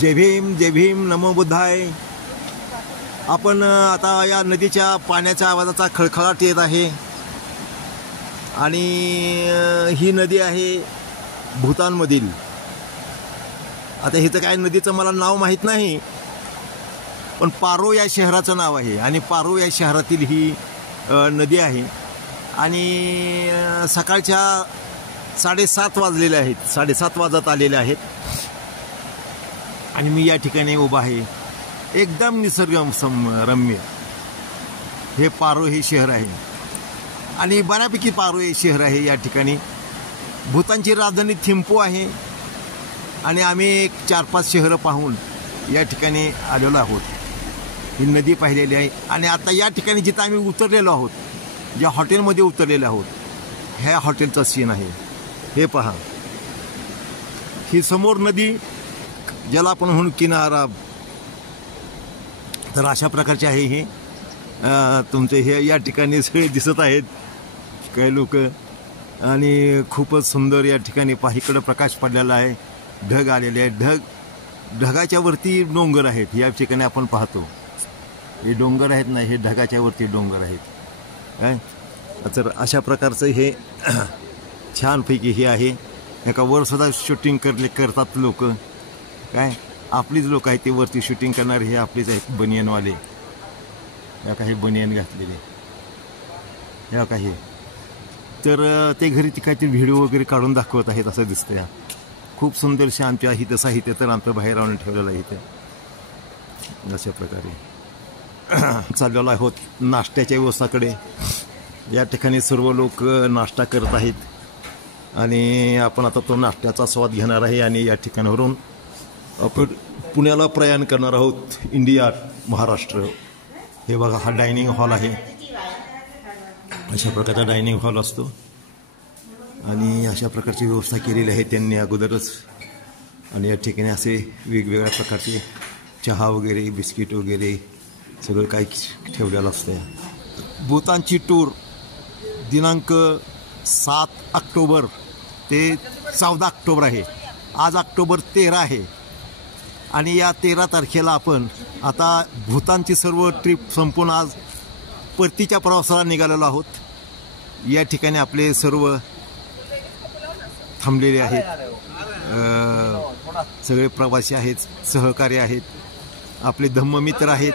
जय भीम नमो बुद्धाय. आपण आता या नदीच्या पाण्याच्या आवाजाचा खळखळाट येत आहे आणि ही नदी आहे भूतानमधील. आता हिचं काय नदीचं मला नाव माहीत नाही, पण पारो या शहराचं नाव आहे आणि पारो या शहरातील ही नदी आहे. आणि सकाळच्या 7:30 वाजलेले आहेत, 7:30 वाजत आलेले आहेत आणि मी या ठिकाणी उभा आहे. एकदम निसर्गरम्य हे पारो हे शहर आहे आणि बऱ्यापैकी पारो हे शहर आहे. या ठिकाणी भूतानची राजधानी थिम्पू आहे आणि आम्ही एक 4-5 शहरं पाहून या ठिकाणी आलेलो आहोत. ही नदी पाहिलेली आहे आणि आता या ठिकाणी जिथं आम्ही उतरलेलो आहोत, ज्या हॉटेलमध्ये उतरलेलो आहोत, ह्या हॉटेलचा सीन आहे. हे पहा, ही समोर नदी ज्याला आपण म्हणून किनारा. तर अशा प्रकारचे आहे हे तुमचे हे या ठिकाणी सगळे दिसत आहेत काही लोक आणि खूपच सुंदर या ठिकाणी इकडं प्रकाश पडलेला आहे, ढग आलेले आहेत. ढगाच्या वरती डोंगर आहेत. या ठिकाणी आपण पाहतो हे डोंगर आहेत ना, हे ढगाच्या वरती डोंगर आहेत काय. तर अशा प्रकारचं हे छानपैकी हे आहे. एका वर सुद्धा शूटिंग करतात लोक काय. आपलीच लोक आहेत ते वरती शूटिंग करणारे, हे आपलीच आहेत बनियनवाले. या काही बनियन घातलेले या काही. तर ते घरी ती काहीतरी व्हिडिओ वगैरे काढून दाखवत आहेत असं दिसतंय. खूप सुंदरशा आमच्या इथं साहित्य तर आमचं बाहेर आणून ठेवलेलं आहे इथं. अशा प्रकारे चाललेलो आहोत नाश्त्याच्या व्यवस्थाकडे. या ठिकाणी सर्व लोक नाश्ता करत आहेत आणि आपण आता तो नाश्त्याचा स्वाद घेणार आहे आणि या ठिकाणावरून आपण पुण्याला प्रयाण करणार आहोत. इंडिया महाराष्ट्र. हे बघा, हा डायनिंग हॉल आहे. अशा प्रकारचा डायनिंग हॉल असतो आणि अशा प्रकारची व्यवस्था केलेली आहे त्यांनी अगोदरच. आणि या ठिकाणी असे वेगवेगळ्या प्रकारचे चहा वगैरे, बिस्किट वगैरे सगळं काही ठेवलेलं असतं. भूतानची टूर दिनांक 7 ऑक्टोबर ते 14 ऑक्टोबर आहे. आज ऑक्टोबर 13 आहे आणि या 13 तारखेला आपण आता भूतानची सर्व ट्रिप संपून आज परतीच्या प्रवासाला निघालेलो आहोत. या ठिकाणी आपले सर्व थांबलेले आहेत, सगळे प्रवासी आहेत, सहकारी आहेत, आपले धम्ममित्र आहेत,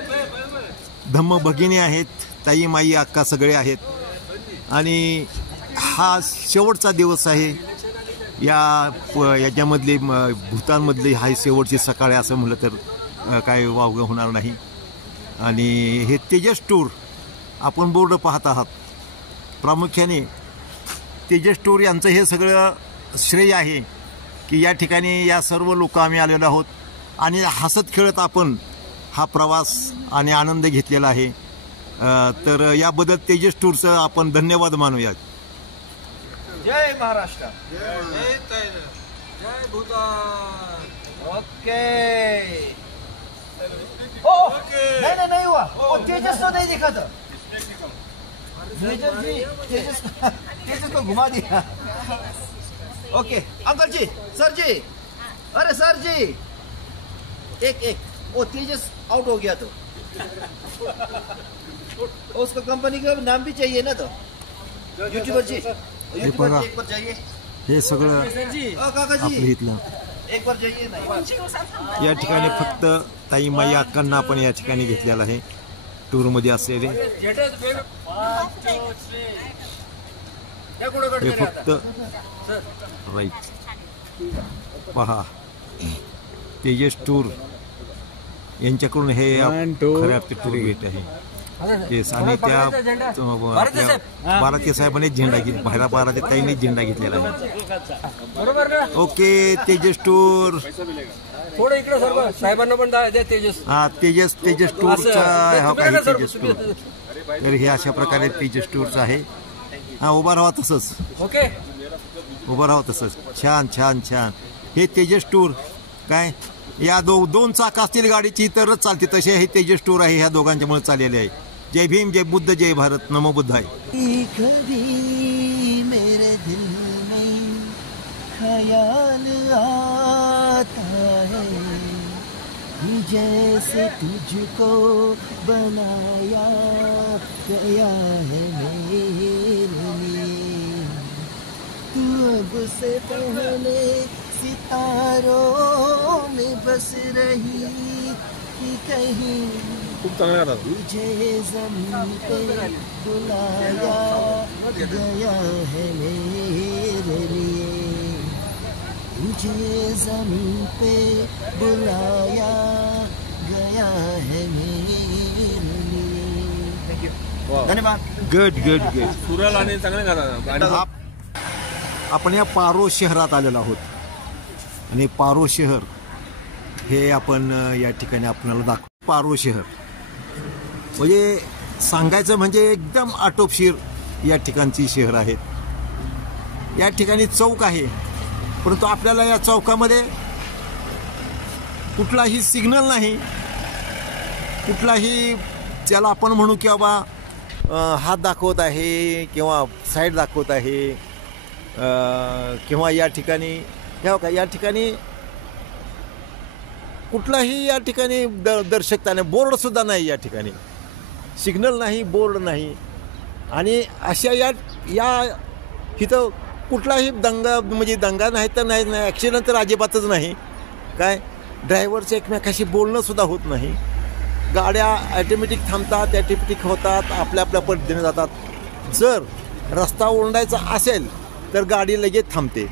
धम्म भगिनी आहेत, ताई माई अक्का सगळे आहेत. आणि हा शेवटचा दिवस आहे याच्यामधली भूतानमधली हा शेवटची सकाळ आहे असं म्हटलं तर काय वावगं होणार नाही. आणि हे तेजस टूर आपण बोर्ड पाहत आहात, प्रामुख्याने तेजस टूर यांचं हे सगळं श्रेय आहे की या ठिकाणी या सर्व लोक आम्ही आलेलो आहोत आणि हसत खेळत आपण हा प्रवास आणि आनंद घेतलेला आहे. तर याबद्दल तेजस टूरचं आपण धन्यवाद मानूयात. जय महाराष्ट्र, जय भूतान. ओके. नहीं हुआ. वो तेजस तो नहीं दिखा था. तेजस को घुमा दिया. ओके अंकल जी, सर जी, अरे सर जी, एक वो तेजस आउट हो गया तो उसको कंपनी का नाम भी चाहिए ना. तो यूट्यूबर जी, एक बार जाइए. हे सगळं आपल्या इथलं. एक बार जाइए ना. या ठिकाणी फक्त ताई माई अक्कांना आपण या ठिकाणी घेतलेलं आहे टूरमध्ये असलेले. हे फक्त राईट पहा, तेजस टूर यांच्याकडून हे खऱ्या टूर भेट आहे. तेच आणि त्या बाराते साहेबांनी झेंडा घेतला, बाहेर बाराते ताईंनी झेंडा घेतलेला आहे. ओके, तेजस टूर थोडं इकडे सर्व साहेबांना पण तेजस. हा तेजस टूरचा तेजस टूर. तर हे अशा प्रकारे तेजस टूरचं आहे. हा उभा राहा तसंच. ओके, उभं राहा तसंच. छान छान छान. हे तेजस टूर काय या दोन चाक असतील गाडीची तरच चालते, तसे हे तेजस टूर आहे. ह्या दोघांच्यामुळे चाललेले आहे. जय भीम, जय बुद्ध, जय भारत, नमो बुद्धाय. मेरे दिल में ख्याल आता है जैसे तुझको बनाया गया है मेरे लिए, तू अब से पहले सितारों में बस रही कि कहीं खूप चांगला गातात. तुझे ज़मीन पे बुलाया गया है मेरे लिए, तुझे ज़मीन पे बुलाया गया है मेरे लिए. वा. धन्यवाद. Good good good. सुराल आणि चांगले गातात. आणि आपण या पारो शहरात आलेलो आहोत आणि पारो शहर हे आपण या ठिकाणी आपल्याला दाखव. पारो शहर म्हणजे सांगायचं म्हणजे एकदम आटोपशीर या ठिकाणची शहर आहेत. या ठिकाणी चौक आहे, परंतु आपल्याला या चौकामध्ये कुठलाही सिग्नल नाही, कुठलाही त्याला आपण म्हणू की बाबा हात दाखवत आहे किंवा साईड दाखवत आहे किंवा या ठिकाणी या ठिकाणी कुठलाही या ठिकाणी दर्शकता नाही, बोर्ड सुद्धा नाही, या ठिकाणी सिग्नल नाही, बोर्ड नाही. आणि अशा या इथं कुठलाही दंगा म्हणजे दंगा नाही तर नाही, ॲक्सिडेंट तर अजिबातच नाही. काय ड्रायव्हरचं एकमेकाशी बोलणं सुद्धा होत नाही. गाड्या ॲटोमॅटिक थांबतात, ॲटोमॅटिक होतात, आपल्या आपल्या पद्धतीने जातात. जर रस्ता ओलांडायचा असेल तर गाडी लगेच थांबते.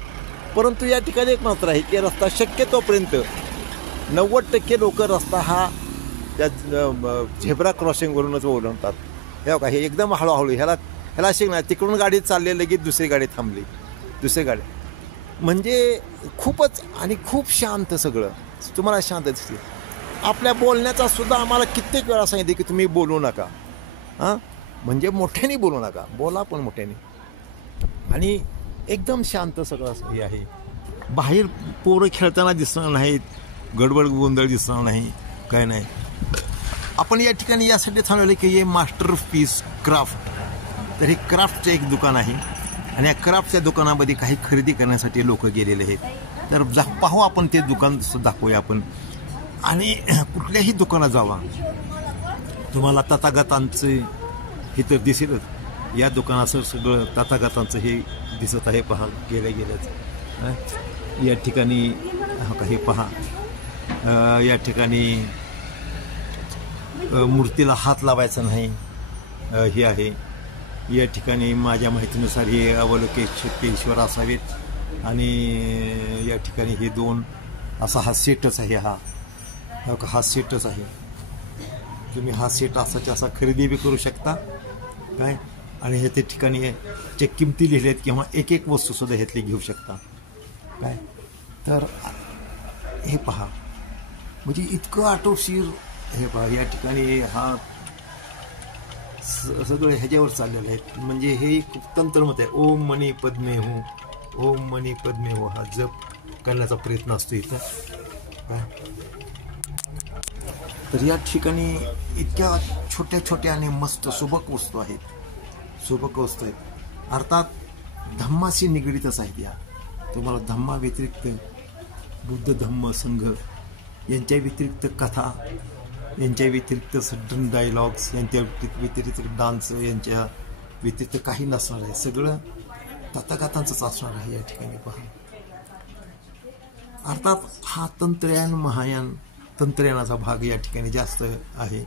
परंतु या ठिकाणी एक मात्र आहे की रस्ता शक्यतोपर्यंत 90% लोक रस्ता हा त्या झेब्रा क्रॉसिंगवरूनच ओलांडतात. हे बघा, हे एकदम हळूहळू ह्याला शिकणार. तिकडून गाडी चालली, लगेच दुसरी गाडी थांबली, दुसरी गाडी. म्हणजे खूपच आणि खूप शांत सगळं, तुम्हाला शांत दिसते. आपल्या बोलण्याचा सुद्धा आम्हाला कित्येक वेळा सांगितले की तुम्ही बोलू नका, हां म्हणजे मोठ्याने बोलू नका, बोला पण मोठ्याने. आणि एकदम शांत सगळं हे आहे. बाहेर पोरं खेळताना दिसणार नाहीत, गडबड गोंधळ दिसणार नाही, काय नाही. आपण या ठिकाणी यासाठी थांबवले की हे मास्टरपीस क्राफ्ट. तर हे क्राफ्टचं एक दुकान आहे आणि या क्राफ्टच्या दुकानामध्ये काही खरेदी करण्यासाठी लोक गेलेले आहेत. तर पाहू आपण ते दुकान दाखवूया आपण. आणि कुठल्याही दुकानात जावा, तुम्हाला तथागतांचं हे तर दिसेलच. या दुकानाचं सगळं तथागतांचं हे दिसत आहे, पहा गेलंच. या ठिकाणी काही पहा, या ठिकाणी मूर्तीला हात लावायचा नाही हे आहे. या ठिकाणी माझ्या माहितीनुसार हे अवलोकेश्वर असावेत. आणि या ठिकाणी हे दोन असा हा सेटच आहे. हा सेटच आहे. तुम्ही हा सेट असा खरेदी बी करू शकता काय. आणि हे ते ठिकाणी जे किमती लिहिलेत किंवा एक एक वस्तूसुद्धा ह्यातली घेऊ शकता काय. तर हे पहा, म्हणजे इतकं आटोपशीर हे पहा. या ठिकाणी हा सगळे ह्याच्यावर चाललेलं आहे. म्हणजे हे खूप तंत्रमत आहे. ओम मनी पद्मे हो, ओम मनी पद्मे हो हा जप करण्याचा प्रयत्न असतो इथं काय. तर या ठिकाणी इतक्या छोट्या छोट्या आणि मस्त सुबक वस्तू आहेत, सुबक वस्तू आहेत. अर्थात धम्माशी निगडीतच आहेत. या तुम्हाला धम्मा व्यतिरिक्त बुद्ध धम्म संघ यांच्या व्यतिरिक्त कथा, यांच्या व्यतिरिक्त सडन डायलॉग्स, यांच्या व्यतिरिक्त डान्स, यांच्या व्यतिरिक्त काही नसणार आहे. सगळं तथागतांचंच असणार आहे या ठिकाणी पहा. अर्थात हा तंत्रयान महायान तंत्रयानाचा भाग या ठिकाणी जास्त आहे,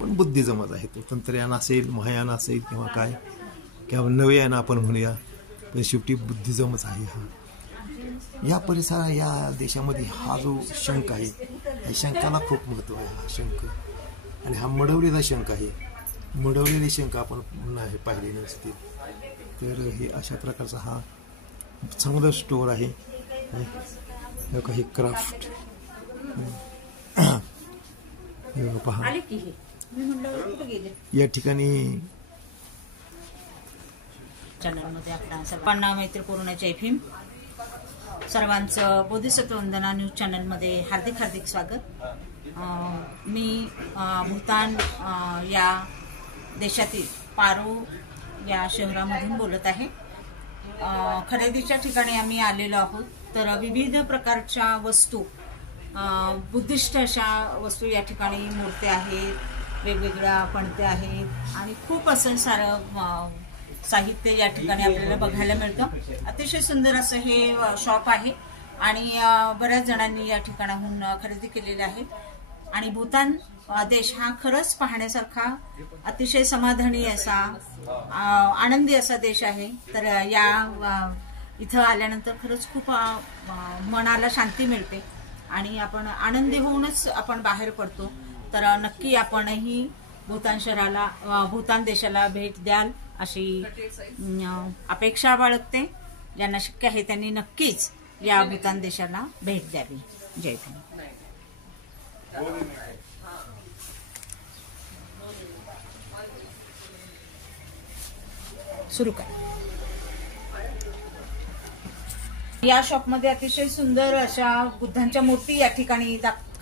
पण बुद्धिजमच आहे तो. तंत्रयान असेल, महायान असेल किंवा काय किंवा नवयान आपण म्हणूया, पण शेवटी बुद्धिजमच आहे. हा या परिसरात या देशामध्ये हा जो शंख आहे, या शंखाला खूप महत्त्व आहे. हा शंख आणि हा मडवलेला शंख आहे. मडवलेले शंख आपण नाही पाहिले नसतील. तर हे अशा प्रकारचा हा चांगला स्टोअर आहे. काही क्राफ्ट पहा. या ठिकाणी चॅनलमध्ये आपल्या सर्वांना मैत्रीपूर्ण जय भीम. सर्वांचं बोधिसत्व वंदना न्यूज चॅनलमध्ये हार्दिक हार्दिक स्वागत. मी भूतान या देशातील पारो या शहरामधून बोलत आहे. खरेदीच्या ठिकाणी आम्ही आलेलो आहोत. तर विविध प्रकारच्या वस्तू बुद्धिस्ट अशा वस्तू या ठिकाणी, मूर्त्या आहेत, वेगवेगळ्या पणत्या आहेत आणि खूप असं सारं साहित्य या ठिकाणी आपल्याला बघायला मिळतं. अतिशय सुंदर असं हे शॉप आहे आणि बऱ्याच जणांनी या ठिकाणाहून खरेदी केलेली आहे. आणि भूतान देश हा खरंच पाहण्यासारखा अतिशय समाधानी असा आनंदी असा देश आहे. तर या इथं आल्यानंतर खरंच खूप मनाला शांती मिळते आणि आपण आनंदी होऊनच आपण बाहेर पडतो. तर नक्की आपणही भूतान देशाला भेट द्याल अशी अपेक्षा बाळगते. ज्यांना शक्य आहे त्यांनी नक्कीच या भूतान देशाला भेट द्यावी. जय भीम. सुरू करा. या शॉपमध्ये अतिशय सुंदर अशा बुद्धांच्या मूर्ती या ठिकाणी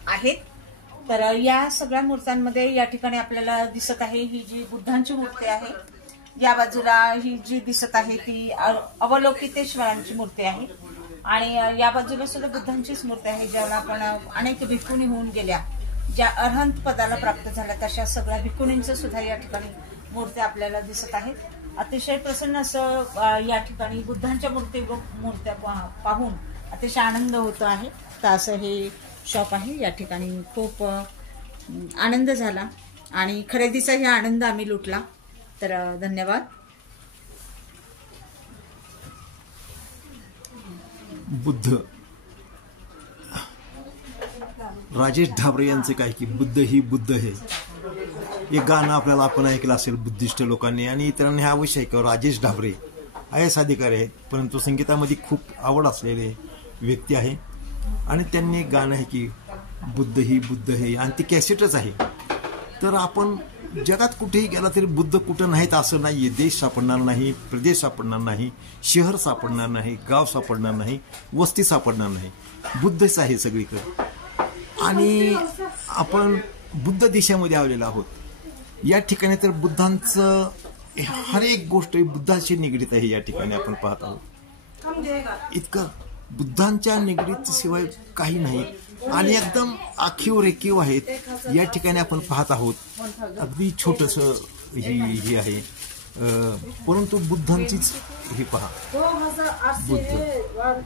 आहेत. तर या सगळ्या मूर्त्यांमध्ये या ठिकाणी आपल्याला दिसत आहे ही जी बुद्धांची मूर्ती आहे, या बाजूला ही जी दिसत आहे ती अवलोकितेश्वरांची मूर्ती आहे आणि या बाजूला सुद्धा बुद्धांचीच मूर्ती आहे, ज्याला आपण अनेक भिक्खुनी होऊन गेल्या, ज्या अरहंत पदाला प्राप्त झाल्या तशा सगळ्या भिक्खुनींचं सुद्धा या ठिकाणी मूर्त्या आपल्याला दिसत आहेत. अतिशय प्रसन्न असं या ठिकाणी बुद्धांच्या मूर्त्या पाहून अतिशय आनंद होतो आहे. तर असं हे शॉप आहे. या ठिकाणी खूप आनंद झाला आणि खरेदीचाही आनंद आम्ही लुटला. तर धन्यवाद. बुद्ध राजेश ढाबरे यांचे काय की बुद्ध ही बुद्ध हे एक गाणं आपल्याला आपण ऐकलं असेल बुद्धिस्ट लोकांनी आणि इतरांनी हा अवश्य ऐकावं. राजेश ढाबरे IAS अधिकारी आहेत, परंतु संगीतामध्ये खूप आवड असलेले व्यक्ती आहे आणि त्यांनी एक गाणं आहे की बुद्ध ही बुद्ध हे आणि ती कॅसेटच आहे. तर आपण जगात कुठेही गेला तरी बुद्ध कुठं नाहीत असं नाहीये. देश सापडणार नाही, प्रदेश सापडणार नाही, शहर सापडणार नाही, गाव सापडणार नाही, वस्ती सापडणार नाही, बुद्धच आहे सगळीकडे. आणि आपण बुद्ध देशामध्ये आलेलो आहोत. या ठिकाणी तर बुद्धांचं हर एक गोष्ट बुद्धाशी निगडीत आहे. या ठिकाणी आपण पाहत आहोत इतकं बुद्धांच्या निगडीत शिवाय काही नाही आणि एकदम आखीव रेखीव आहेत. या ठिकाणी आपण पाहत आहोत अगदी छोटस ही आहे, परंतु बुद्धांचीच हे पहा. बुद्ध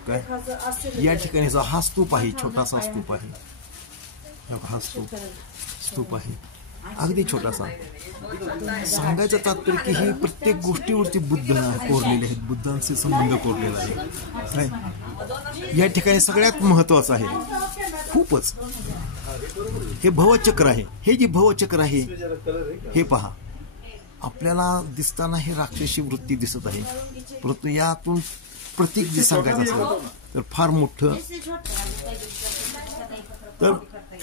काय या ठिकाणी हा स्तूप आहे, छोटासा स्तूप आहे. हा स्तूप आहे अगदी छोटासा. सांगायचं तात्पर्य की ही प्रत्येक गोष्टीवरती बुद्ध कोरलेले आहेत, बुद्धांचे संबंध कोरलेला आहे. या ठिकाणी सगळ्यात महत्वाचं आहे खूपच हे भवचक्र आहे. हे जे भवचक्र आहे हे पहा, आपल्याला दिसताना हे राक्षसी वृत्ती दिसत आहे, परंतु यातून प्रतीक जे सांगायचं असेल तर फार मोठं तर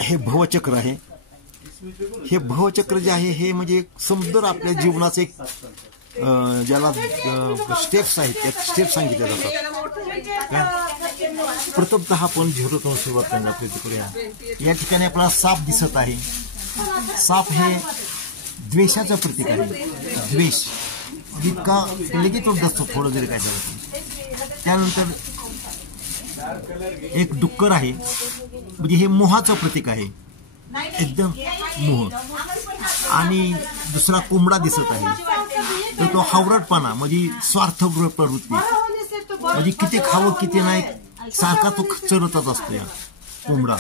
हे भवचक्र आहे. हे भवचक्र जे आहे हे म्हणजे सुंदर आपल्या जीवनाचे एक ज्याला स्टेप्स आहेत त्या स्टेप्स सांगितल्या जातात. प्रथमतः आपण झिरोतून सुरुवात करण्याचा प्रयत्न करूया. या ठिकाणी आपल्याला साप दिसत आहे. साप हे द्वेषाचं प्रतीक आहे. द्वेष इतका लगेच तो डसतो थोडं जरी काय झालं. त्यानंतर एक डुक्कर आहे, म्हणजे हे मोहाचं प्रतीक आहे, एकदम मोह. आणि दुसरा कोंबडा दिसत आहे, तर तो हावरटपणा म्हणजे स्वार्थ प्रवृत्ती, म्हणजे किती खावं किती नाही सारखा तो चरतच असतो या कोंबडा.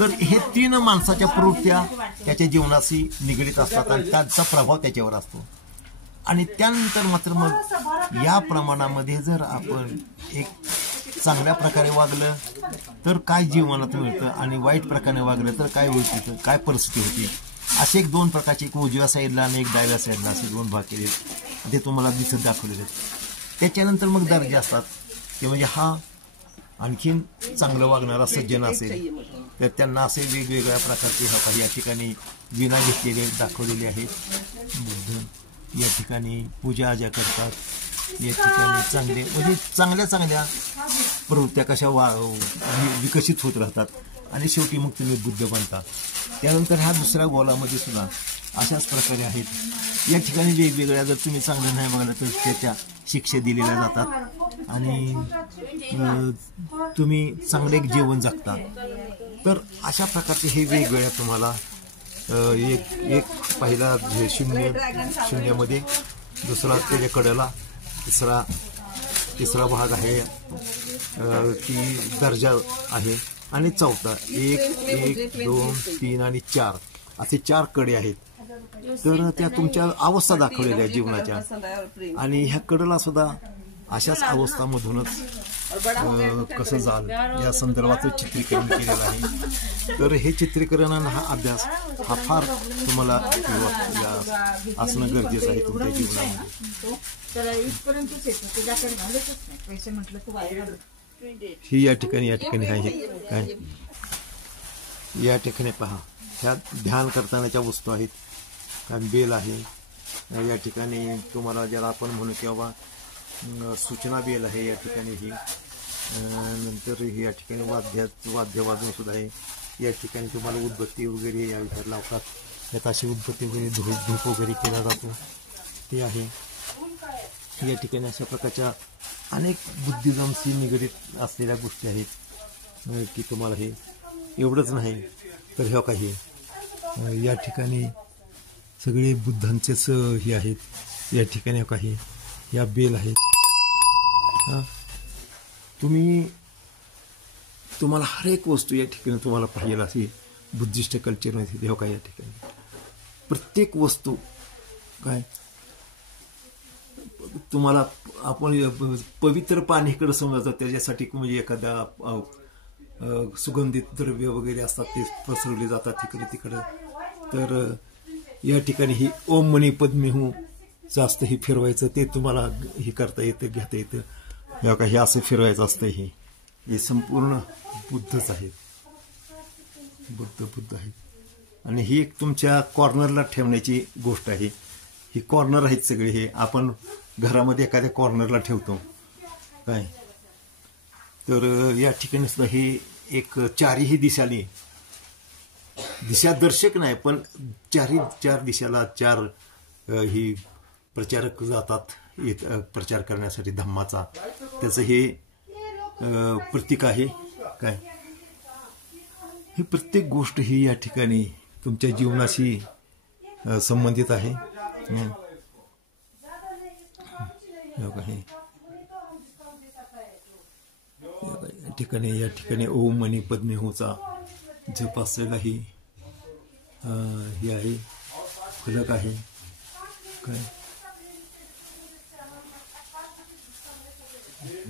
तर हे तीन माणसाच्या प्रवृत्त्या त्याच्या जीवनाशी निगडीत असतात आणि त्यांचा प्रभाव त्याच्यावर असतो. आणि त्यानंतर मात्र मग या प्रमाणामध्ये जर आपण एक चांगल्या प्रकारे वागलं तर काय जीवनात मिळतं आणि वाईट प्रकारे वागलं तर काय होतं, काय परिस्थिती होती. असे एक दोन प्रकारचे, एक उजव्या साईडला आणि एक डाव्या साईडला असे दोन भाग केले ते तुम्हाला दिसत दाखवलेले. त्याच्यानंतर मग दर्जे असतात ते म्हणजे हा आणखीन चांगलं वागणारा सज्जन असेल तर त्यांना असे वेगवेगळ्या प्रकारचे हा काही या ठिकाणी विना घेतलेले दाखवलेले आहेत. बुद्ध या ठिकाणी पूजा आजा करतात. या ठिकाणी चांगले म्हणजे चांगल्या प्रवृत्त्या कशा विकसित होत राहतात आणि शेवटी मग तुम्ही बुद्ध बनता. त्यानंतर ह्या दुसऱ्या गोलामध्ये सुद्धा अशाच प्रकारे आहेत. या ठिकाणी वेगवेगळ्या जर तुम्ही चांगलं नाही बघायला तर त्याच्या शिक्षा दिलेल्या जातात आणि तुम्ही चांगले एक जीवन जगता. तर अशा प्रकारचे हे वेगवेगळ्या तुम्हाला एक पहिला शून्यमध्ये, दुसरा त्याच्या कडेला, तिसरा भाग आहे की दर्जा आहे, आणि चौथा 1, 2, 3 आणि 4 असे 4 कडे आहेत. तर त्या तुमच्या अवस्था दाखवलेल्या आहेत जीवनाच्या, आणि ह्या कडेला सुद्धा अशाच अवस्थामधूनच कसं जाल या संदर्भाचं चित्रीकरण केलेलं आहे. तर हे चित्रीकरण आणि हा अभ्यास हा फार तुम्हाला असणं गरजेचं आहे तुमच्या जीवनामध्ये. ही या ठिकाणी आहे काय, या ठिकाणी पहा, ह्या ध्यान करतानाच्या वस्तू आहेत. काय बेल आहे या ठिकाणी, तुम्हाला ज्याला आपण म्हणू किंवा सूचना बेल आहे या ठिकाणी ही. नंतर या ठिकाणी वाद्य वाजून सुद्धा आहे. या ठिकाणी तुम्हाला उदबत्ती वगैरे या विचार लावतात, यात अशी उदबत्ती वगैरे धूप वगैरे केला जातो ते आहे. या ठिकाणी अशा प्रकारच्या अनेक बुद्धिजमशी निगडीत असलेल्या गोष्टी आहेत की तुम्हाला हे एवढंच नाही तर हे काही या ठिकाणी सगळे बुद्धांचेच हे आहेत. या ठिकाणी काही या बेल आहेत. तुम्हाला हर एक वस्तू या ठिकाणी तुम्हाला पाहिजे अशी बुद्धिस्ट कल्चरमध्ये देव काय या ठिकाणी प्रत्येक वस्तू काय तुम्हाला आपण पवित्र पाणी इकडं समजतं, त्याच्यासाठी म्हणजे एखाद्या सुगंधित द्रव्य वगैरे असतात ते पसरवले जातात तिकडे तिकडं. तर या ठिकाणी ही ओम मनी पद्मे हूं जास्त हे फिरवायचं, ते तुम्हाला हे करता येतं, घेता येतं. या का हे असं फिरवायचं असतं. हे संपूर्ण बुद्धच आहेत, बुद्ध आहेत. आणि ही एक तुमच्या कॉर्नरला ठेवण्याची गोष्ट आहे. ही कॉर्नर आहेत सगळे, हे आपण घरामध्ये एखाद्या कॉर्नरला ठेवतो काय. तर या ठिकाणी सुद्धा हे एक चारही दिशाने, दिशादर्शक नाही पण चार दिशाला 4 ही प्रचारक जातात प्रचार करण्यासाठी धम्माचा. त्याचं हे प्रतीक आहे काय. ही प्रत्येक गोष्ट ही या ठिकाणी तुमच्या जीवनाशी संबंधित आहे. या ठिकाणी ओम मनी पद्मे हूंचा जप असलेला ही आहे, फलक आहे काय.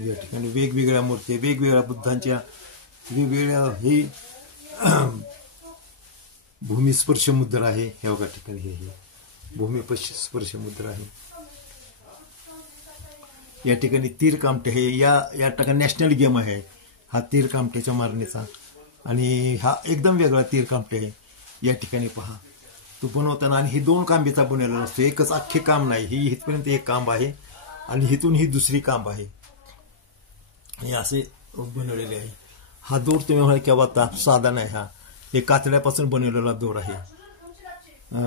या ठिकाणी वेगवेगळ्या मूर्ती, वेगवेगळ्या बुद्धांच्या, वेगवेगळ्या ही भूमिस्पर्श मुद्रा आहे. हे बघा ठिकाणी हे भूमिस्पर्श मुद्रा आहे. या ठिकाणी तीर कामटे हे या ठिकाणी नॅशनल गेम आहे हा तीर कामट्याच्या मारणीचा. आणि हा एकदम वेगळा तीर कामटे आहे. या ठिकाणी पहा तो बनवताना, आणि ही 2 कांबीचा बनवलेला नसतो, एकच अख्खे काम नाही. ही इथपर्यंत एक काम आहे आणि इथून ही दुसरी काम आहे. हे असे बनवलेले आहे. हा दोर तुम्ही म्हणाल किंवा साधा नाही, हा हे कातड्यापासून बनवलेला दोर आहे.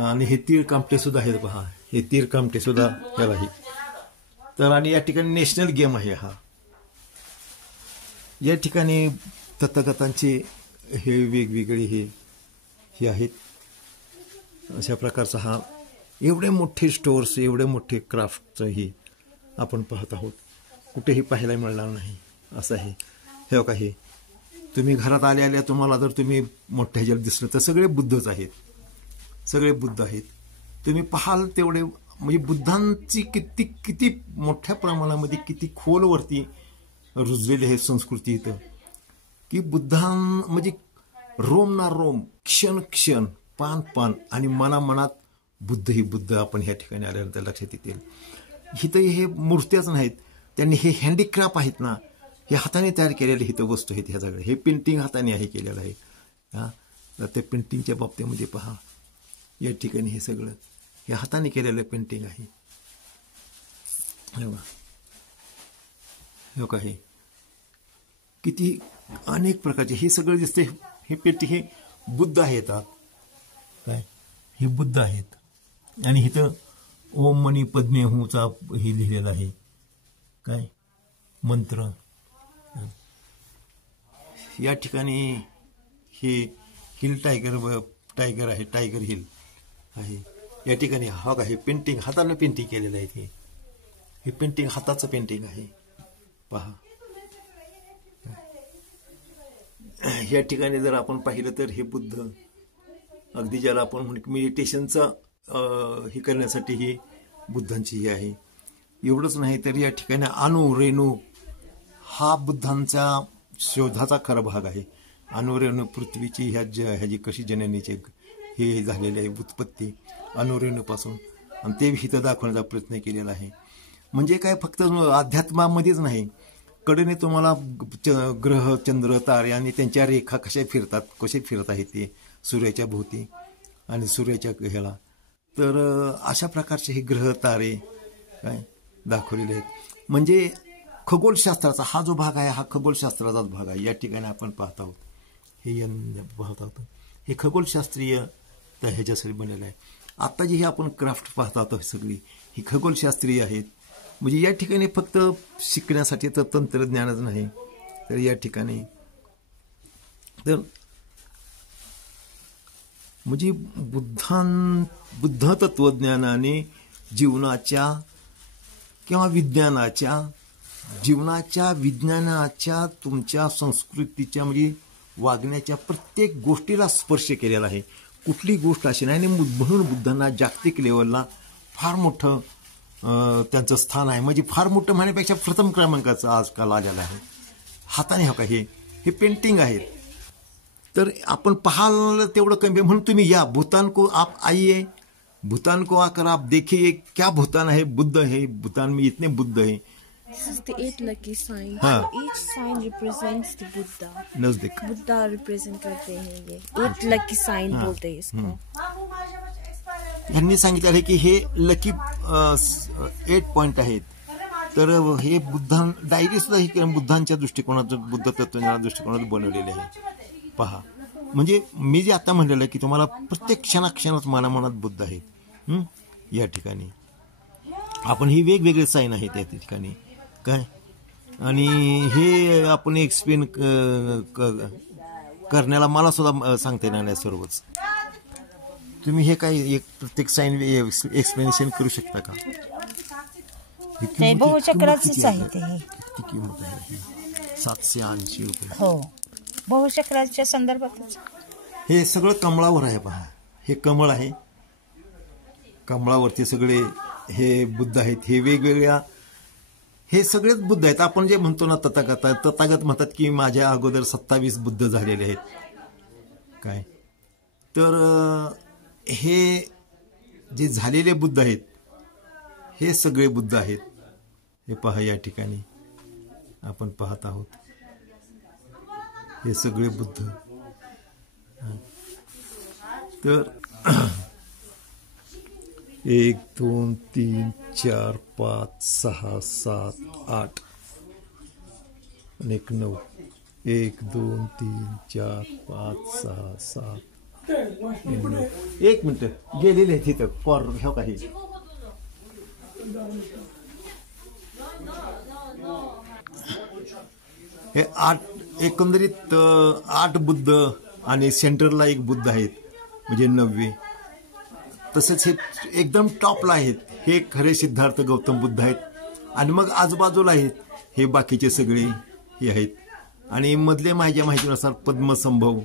आणि हे तीर कामटे सुद्धा आहेत पहा, हे तीर कामटे सुद्धा याला आहे. तर आणि या ठिकाणी नॅशनल गेम आहे हा. या ठिकाणी तथागतांचे हे वेगवेगळे हे आहेत. अशा प्रकारचा हा एवढे मोठे स्टोअर्स, एवढे मोठे क्राफ्टचं हे आपण पाहत आहोत, कुठेही पाहायला मिळणार नाही असं आहे. हे बघा, हे तुम्ही घरात आल्या तुम्हाला जर तुम्ही मोठ्या ह्याच्यात दिसलं तर सगळे बुद्धच आहेत, सगळे बुद्ध आहेत. तुम्ही पाहाल तेवढे म्हणजे बुद्धांची किती मोठ्या प्रमाणामध्ये किती खोलवरती रुजलेली आहे संस्कृती इथं, की बुद्धां म्हणजे रोम ना रोम, क्षण क्षण, पान पान आणि मनामनात बुद्ध ही बुद्ध आपण ह्या ठिकाणी आल्यानंतर लक्षात येतील. इथं हे मूर्त्याच नाहीत, त्यांनी हे हँडीक्राफ्ट आहेत ना, हे हाताने तयार केलेले इथं वस्तू आहेत. ह्या सगळ्या हे पेंटिंग हाताने आहे केलेलं आहे. तर त्या पेंटिंगच्या बाबतीमध्ये पहा, या ठिकाणी हे सगळं हे हाताने केलेलं पेंटिंग आहे. हे काय किती अनेक प्रकारचे हे सगळं दिसते. हे पेंटिंग हे बुद्ध आहेत काय, हे बुद्ध आहेत. आणि इथं ओम मनी पद्मे हूंचा हे लिहिलेलं आहे काय मंत्र. या ठिकाणी हे हिल टायगर आहे, टायगर हिल आहे या ठिकाणी. हा का हे पेंटिंग हाताने पेंटिंग केलेलं आहे. हे पेंटिंग हाताचं पेंटिंग आहे पहा. या ठिकाणी जर आपण पाहिलं तर हे बुद्ध अगदी ज्याला आपण म्हणतो मेडिटेशनचं हे करण्यासाठी ही बुद्धांची ही आहे. एवढंच नाही तर या ठिकाणी अणु रेणू हा बुद्धांचा शोधाचा खरा भाग आहे. अणु रेणू पृथ्वीची ह्याची कशी जननीचे हे झालेले आहे उत्पत्ती अणुरेणूपासून, आणि ते इथं दाखवण्याचा प्रयत्न केलेला आहे. म्हणजे काय फक्त अध्यात्मामध्येच नाही, कडेने तुम्हाला ग्रह चंद्र तारे आणि त्यांच्या रेखा कसे फिरत आहेत ते सूर्याच्या भोवती आणि सूर्याच्या ह्याला. तर अशा प्रकारचे हे ग्रह तारे काय दाखवलेले आहेत. म्हणजे खगोलशास्त्राचा हा जो भाग आहे हा खगोलशास्त्राचाच भाग आहे. या ठिकाणी आपण पाहत आहोत पाहत आहोत हे खगोलशास्त्रीय त्या ह्याच्यासाठी बनलेलं आहे. आता जी ही आपण क्राफ्ट पाहत आहोत सगळी ही खगोलशास्त्रीय आहेत. म्हणजे या ठिकाणी फक्त शिकण्यासाठी तर तंत्रज्ञानच नाही, तर या ठिकाणी तर म्हणजे बुद्ध तत्वज्ञानाने जीवनाच्या किंवा विज्ञानाच्या तुमच्या संस्कृतीच्या म्हणजे वागण्याच्या प्रत्येक गोष्टीला स्पर्श केलेला आहे. कुठली गोष्ट अशी नाही. आणि म्हणून बुद्धांना जागतिक लेवलला फार मोठं त्यांचं स्थान आहे. म्हणजे फार मोठं म्हणण्यापेक्षा प्रथम क्रमांकाचं आजकाल आलेलं आहे. हाताने का हे पेंटिंग आहेत. तर आपण पाहायला तेवढं कमी. म्हणून तुम्ही या भूतान को आप आइए, भूतान को आकर आप देखिए क्या भूतान है. बुद्ध है भूतान में, इतने बुद्ध है. This is the 8 lucky signs. हाँ. So each sign represents the Buddha. नजदीक बुद्धा रिप्रेजेंट करते हैं ये 8 लकी साइन बोलते हैं इसको. यांनी सांगितलं आहे की हे लकी 8 पॉइंट आहेत. तर हे डायरी सुद्धा ही बुद्धांच्या दृष्टिकोनातून बुद्ध तत्वज्ञानाच्या दृष्टिकोनातून बनवलेले आहे पहा. म्हणजे मी जे आता म्हणलेलं आहे की तुम्हाला प्रत्येक क्षणाक्षणात मनामनात बुद्ध आहेत या ठिकाणी. आपण ही वेगवेगळे साईन आहेत या ठिकाणी काय. आणि हे आपण एक्सप्लेन करण्याला मला सुद्धा सांगता येणार नाही सर्वच. तुम्ही हे काय एक प्रत्येक साईन एक्सप्लेनेशन करू शकता का. ते बहुचक्राचंच आहे ते. किती किंमत आहे. 780 रुपये. हो, बहुचक्राच्या संदर्भात हे सगळं कमळावर आहे पहा. हे कमळ आहे, कमळावरती सगळे हे बुद्ध आहेत. हे वेगवेगळ्या हे सगळेच बुद्ध आहेत. आपण जे म्हणतो ना तथागत म्हणतात की माझ्या अगोदर 27 बुद्ध झालेले आहेत काय. तर हे जे झालेले बुद्ध आहेत हे सगळे बुद्ध आहेत. हे पहा या ठिकाणी आपण पाहत आहोत हे सगळे बुद्ध. तर 1 2 3 4 5 6 7 8 आणि 9. 1 2 3 4 5 6 7 1 मिनिट गेलेले आहेत तिथं पर ह्या काही. हे 8 एकंदरीत 8 बुद्ध आणि सेंटरला एक बुद्ध आहेत म्हणजे 9. तसेच हे एकदम टॉपला आहेत हे खरे सिद्धार्थ गौतम बुद्ध आहेत. आणि मग आजूबाजूला आहेत हे बाकीचे सगळे हे आहेत. आणि मधले माझ्या माहितीनुसार पद्मसंभव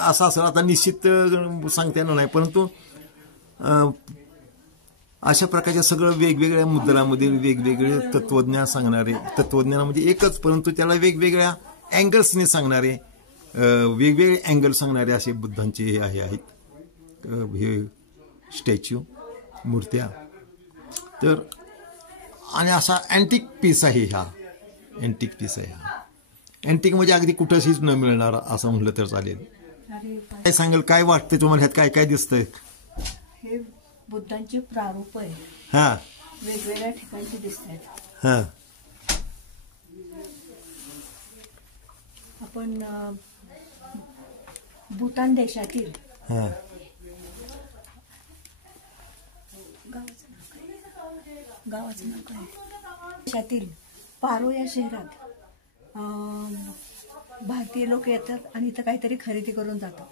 असं असं आता निश्चित सांगता येणार नाही, परंतु अशा प्रकारच्या सगळं वेगवेगळ्या मुद्रामध्ये वेगवेगळे तत्वज्ञान सांगणारे. तत्वज्ञान म्हणजे एकच परंतु त्याला वेगवेगळ्या अँगल्सने सांगणारे वेगवेगळे अँगल सांगणारे असे बुद्धांचे हे आहेत हे स्टॅच्यू मूर्त्या. तर आणि असा अँटिक पीस आहे हा. अँटिक पीस आहे हा. अँटिक म्हणजे अगदी कुठंच न मिळणार असं म्हटलं तर चालेल. काय सांगाल काय वाटतंय तुम्हाला ह्यात काय काय दिसतंय. हे बुद्धांचे प्रारूप आहे. हा वेगवेगळ्या ठिकाणचे दिसत आहेत. हा आपण भूतान देशातील हा गावाचं नाव काय देशातील पारो या शहरात भारतीय लोक येतात आणि इथं काहीतरी खरेदी करून जातात.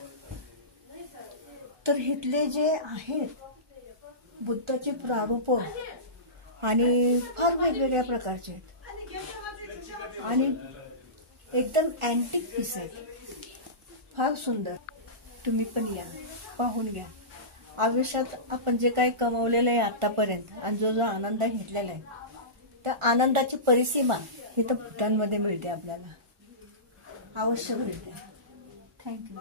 तर इथले जे आहेत बुद्धाचे प्रारूप आणि फार वेगवेगळ्या प्रकारचे आहेत आणि एकदम अँटिक पीस आहेत. फार सुंदर. तुम्ही पण या, पाहून घ्या. आयुष्यात आपण जे काही कमवलेलं आहे आतापर्यंत आणि जो जो आनंद घेतलेला आहे त्या आनंदाची परिसीमा इथं भूतानमध्ये मिळते. आपल्याला अवश्य मिळते. थँक्यू.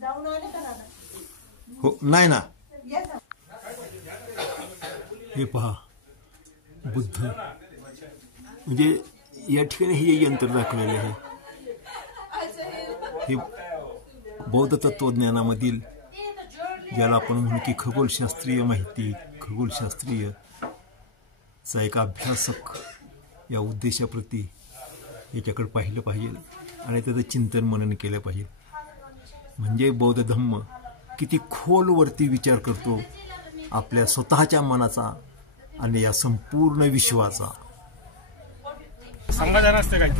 जाऊन आले का दादा? हो नाही ना. या जाऊन. हे पहा बुद्ध म्हणजे या ठिकाणी हे यंत्र दाखवलेले आहे. हे बौद्ध तत्वज्ञानामधील ज्याला आपण म्हणू की खगोलशास्त्रीय माहिती, खगोलशास्त्रीयचा एक अभ्यासक या उद्देशाप्रती याच्याकडे पाहिलं पाहिजे आणि त्याचं चिंतन मनन केलं पाहिजे. म्हणजे बौद्ध धम्म किती खोलवरती विचार करतो आपल्या स्वतःच्या मनाचा आणि या संपूर्ण विश्वाचा. समाधान असते काही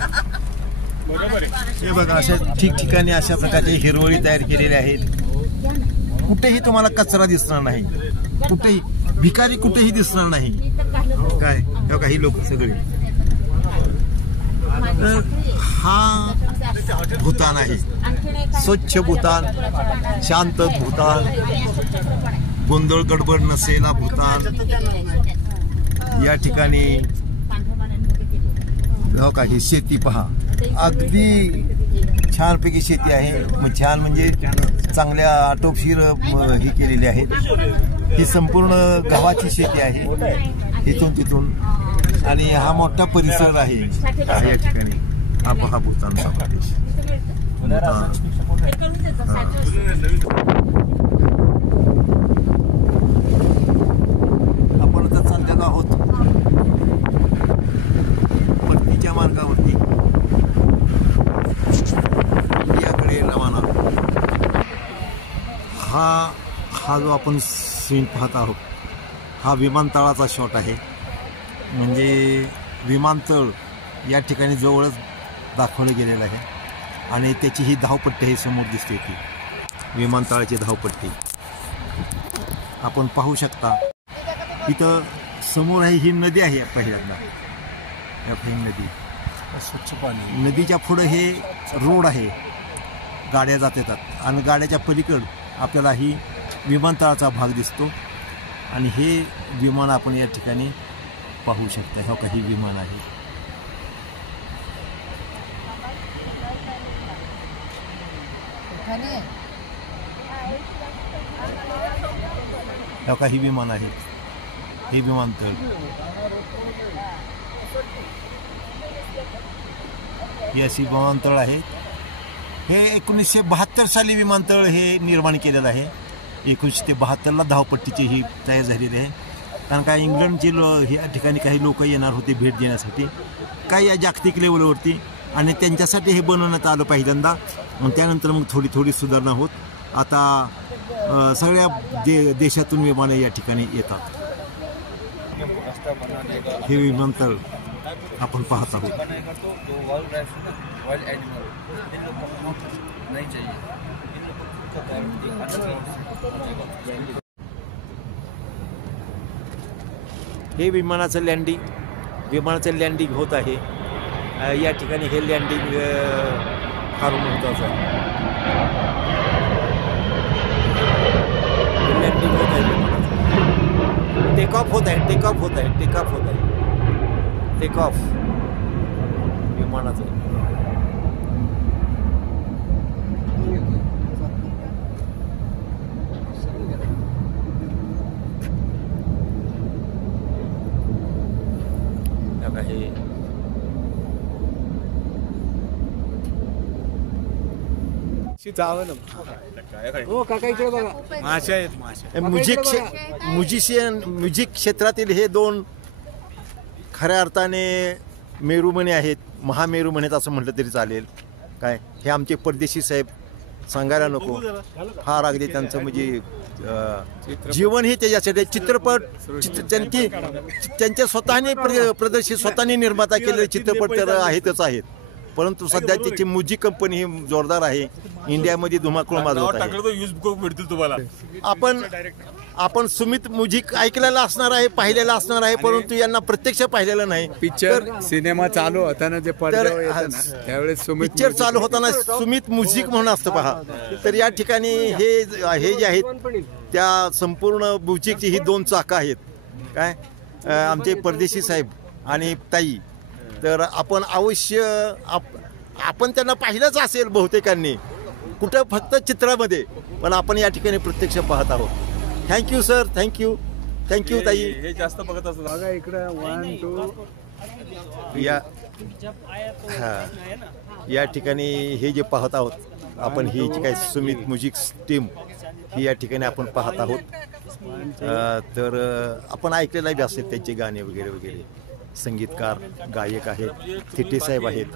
बरोबर आहे. हे बघा अशा ठिकठिकाणी अशा प्रकारचे हिरवळी तयार केलेले आहेत. कुठेही तुम्हाला कचरा दिसणार नाही, कुठेही भिकारी कुठेही दिसणार नाही. काय हे काही लोक सगळे. तर हा भूतान आहे, स्वच्छ भूतान, शांत भूतान, गोंधळ गडबड नसेला भूतान. या ठिकाणी काही शेती पहा, अगदी छानपैकी शेती आहे. मग छान म्हणजे चांगल्या आटोपशीर ही केलेली आहे. ही संपूर्ण गव्हाची शेती आहे इथून तिथून आणि हा मोठा परिसर आहे या ठिकाणी. हा पहा भूतानचा प्रदेश. आपण आता चाललेलो आहोत परतीच्या मार्गावरती इंडियाकडे रवाना. हा जो आपण सीन पाहत आहोत हा विमानतळाचा शॉट आहे. म्हणजे विमानतळ या ठिकाणी जवळच दाखवलं गेलेलं आहे आणि त्याची ही धावपट्टी हे समोर दिसते. ती विमानतळाची धावपट्टी आपण पाहू शकता. इथं समोर आहे ही नदी आहे. पहिल्यांदा ही नदी, स्वच्छ पाणी. नदीच्या पुढं हे रोड आहे, गाड्या जात येतात आणि गाड्याच्या पलीकड आपल्याला ही विमानतळाचा भाग दिसतो आणि हे विमान आपण या ठिकाणी पाहू शकता. हे काही विमान आहे. हे काही विमान आहे. हे विमानतळ ही अशी विमानतळ आहे. हे 1972 साली विमानतळ हे निर्माण केलेलं आहे. 1972ला धावपट्टीची ही तयार झालेली आहे. कारण काय इंग्लंडचे या ठिकाणी काही लोक येणार होते भेट देण्यासाठी, काही या जागतिक लेवलवरती, आणि त्यांच्यासाठी हे बनवण्यात आलं पहिल्यांदा. मग त्यानंतर मग थोडी थोडी सुधारणा होत आता सगळ्या देशातून विमानं या ठिकाणी येतात. हे विमानतळ आपण पाहत आहोत. हे विमानाचं लँडिंग होत आहे. या ठिकाणी हे लँडिंग फार महत्वाचं आहे. लँडिंग होत आहे विमानाचं. टेक ऑफ होत आहे विमानाचं. हो काका इकडे बघा. माशा आहेत. म्युझिक क्षेत्रातील हे दोन खऱ्या अर्थाने मेरुमणी आहेत. महामेरुमणी असं म्हटलं तरी चालेल. काय हे आमचे परदेशी साहेब सांगायला नको. फार अगदी त्यांचं म्हणजे जीवन हे त्याच्यासाठी चित्रपट त्यांच्या स्वतःने प्रदर्शित स्वतःने निर्माता केलेले चित्रपट तर आहेतच आहेत, परंतु सध्या त्याची म्युझिक कंपनी ही जोरदार आहे, इंडियामध्ये धुमाकूळ माजवत आहे. आपण सुमित म्युझिक ऐकलेलं असणार आहे, पाहिलेलं असणार आहे, परंतु यांना प्रत्यक्ष पाहिलेलं नाही. पिक्चर सिनेमा चालू होताना जे त्यावेळेस पिक्चर चालू होताना सुमित म्युझिक म्हणून असतं पहा. तर या ठिकाणी हे जे आहेत त्या संपूर्ण म्युझिकची ही 2 चाकं आहेत काय, आमचे परदेशी साहेब आणि ताई. तर आपण अवश्य आपण त्यांना पाहिलंच असेल बहुतेकांनी, कुठं फक्त चित्रामध्ये, पण आपण या ठिकाणी प्रत्यक्ष पाहत आहोत. थँक्यू सर, थँक्यू ताई. हे जास्त बघत असतो बघा इकडं 1 2 या ठिकाणी हे जे पाहत आहोत आपण, ही जी काही सुमित म्युझिक टीम ही या ठिकाणी आपण पाहत आहोत. तर आपण ऐकलेलं बी असेल त्यांचे गाणे वगैरे वगैरे. संगीतकार गायक आहेत, थिटे साहेब आहेत.